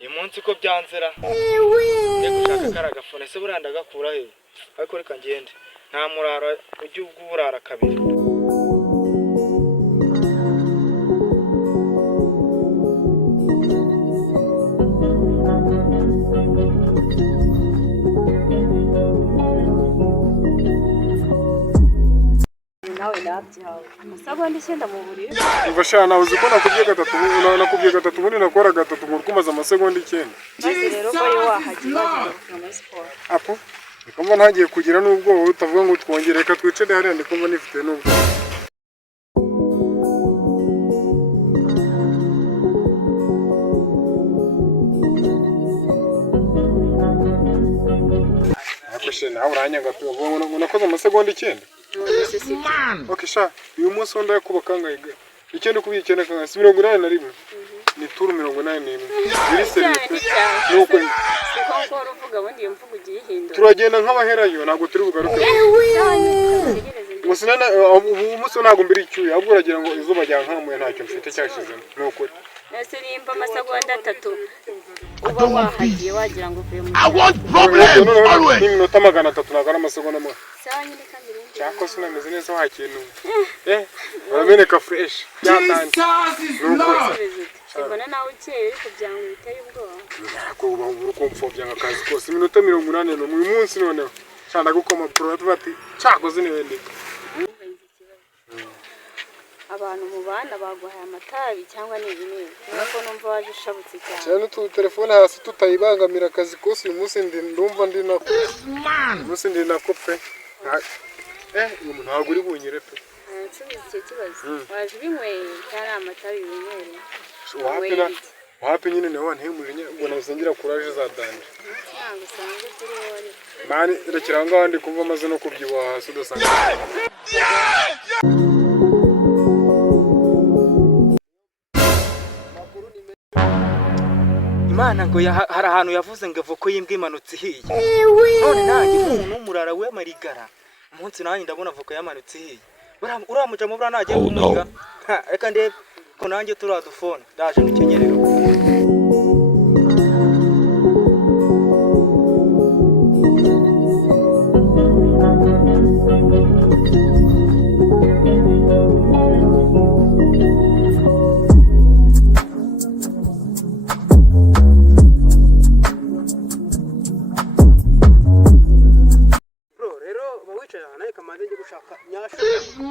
uyu munsi ko byanzira njye gushaka kari agafone se buriya ndagakura he ariko reka ngende nta murara ujya ubw'uburara kabiri. Amasagonda icyenda mu buriri. Umva sha nawe uzi ko nakubwiye gatatu ubundi nakora gatatu ngo umaze amasegonda 9. Maze rero ko yo wahagiye muri siporo. Apo nikumva ntagiye kugira n'ubwo wowe utavuga ngo twongere reka twicare hariya ndikumva nifite n'ubwo. Akushe nawe uranyaga tu ngo nakoze amasegonda 9. Okay sha uyu munsi wenda yakubaka ngayiga icyenda kubikene kanga 81 ni turu 81 biri serivisi nuko siko uvuga bundi iyo mvugo ugiye hindura turagenda nk'abaherayo ntago turi bugaruke gusa ubu munsi ntago mbiri icyuye ahubwo uragira ngo izuba ryankamuye ntacyo mfite cyashizemo nuko ese nimba amasegonda 3 uba wahagiye wagira ngo uvuye mu minota 300 nagara amasegonda mo sawa nyine kamera cyako sinameze neza wakintu urameneka fresh cyatandi mbona nawe ukeye ariko byanga biteye ubwoba ko uba urukomfobya nk'akazi kose iminota 80 no mu munsi noneho cyanda gukoma pro bati cyakoze niwende abantu mu bana baguhaye amatabi cyangwa n'ibinini nuko numva waje ushabutse cyane cyane tu telefone hasi tutayibangamira akazi kose uyu munsi ndumva ndi nako munsi ndi nako pe umuntu ntabwo uri bunyire pe nsubize icyo kibazo waje binyweye cyane amatabi binyweye wapi nyine nawe ntihemurije ngo nazengera courage za danje ntabwo usanzwe kuri wowe mani rekera ngaho ndi kumva amaze no kubyibuha hasi udasanga Imana ngo hari ahantu yavuze ngo evo ko yimbwa imanutse ihiye none nanjye umuntu w'umurara we marigara umunsi nanjye ndabona avoka yamanutse ihiye uramuja mu bura nagiye kumuhiga reka ndebe ko nanjye turadufone ndaje nukenyerero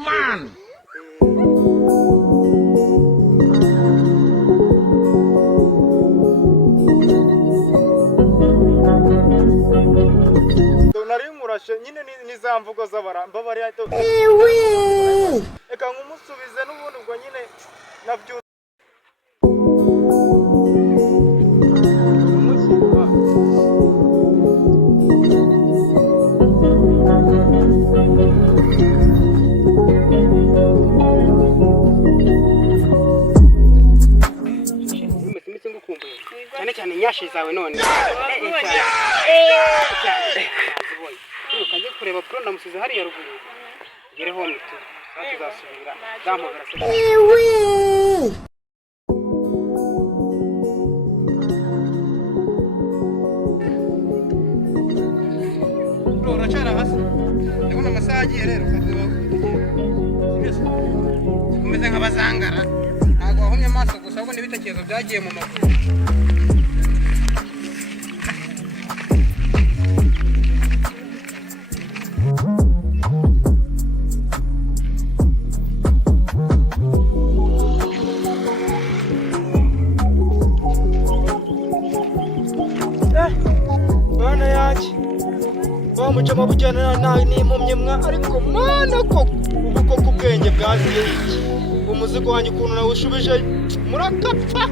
Man! Donari murashe nyine nizamvugo z'abaramba bari ato eka nkumusubize n'ubundi ubwo nyine nabyo cyane nyashi zawe none ukajya kureba pro ndamusize hariya ruguru gereho mutu tuzasubira zampagara se bro urachara hasi ndabona amasaji rero kaziba umeze nk'abazangara ntago wahumye amaso gusa ahubwo n'ibitekerezo byagiye mu maguru bana yaje bamuca mabujyana n'impumye mwa ariko mana koko ubu koko ubwenge bwaziye iki umuzigo wanjye ukuntu nawe ushubije murakapfa